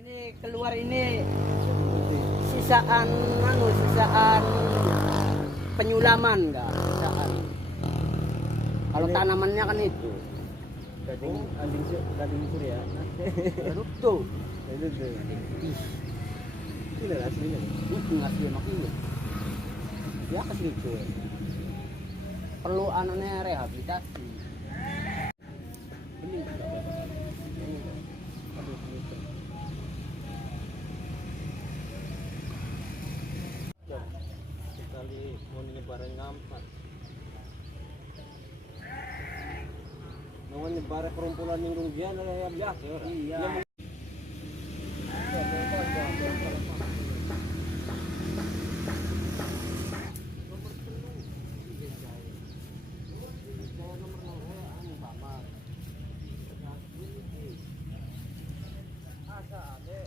ini keluar ini sisaan penyulaman enggak sisaan. Kalau tanamannya kan itu gading surya. tuh. Itu tuh. Ini aslinya. Asli makanya. Ya kasih itu. Perlu anaknya rehabilitasi. Ini enggak apa-apa. Aduh, sekali mau nyebarin ngampar. Mau nyebarin kerumpulan yang rugian ya biasa orang. Iya. Asa ade